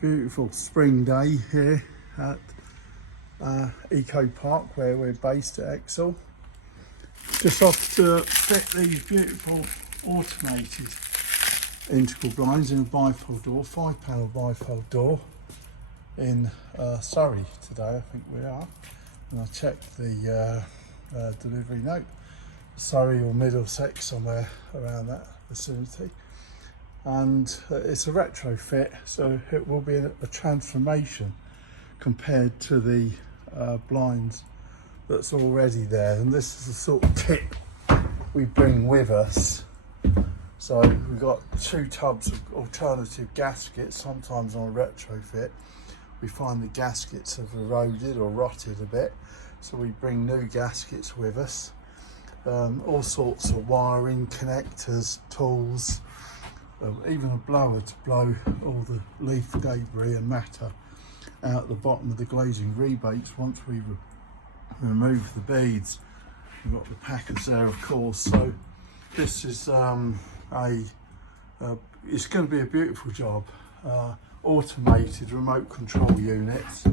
Beautiful spring day here at Eco Park where we're based at Exel. Just off to fit these beautiful automated integral blinds in a bifold door, 5-panel bifold door in Surrey today, I think we are. And I checked the delivery note, Surrey or Middlesex, somewhere around that vicinity. And it's a retrofit, so it will be a transformation compared to the blinds that's already there. And this is the sort of tip we bring with us. So we've got 2 tubs of alternative gaskets. Sometimes on a retrofit we find the gaskets have eroded or rotted a bit, so we bring new gaskets with us. All sorts of wiring, connectors, tools, even a blower to blow all the leaf debris and matter out the bottom of the glazing rebates once we remove the beads. We've got the packers there, of course. So this is it's going to be a beautiful job. Automated remote control units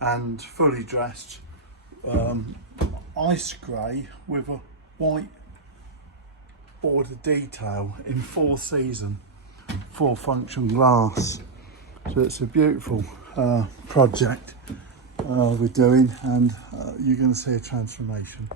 and fully dressed ice grey with a white border detail in 4 season, 4 function glass. So it's a beautiful project we're doing, and you're going to see a transformation.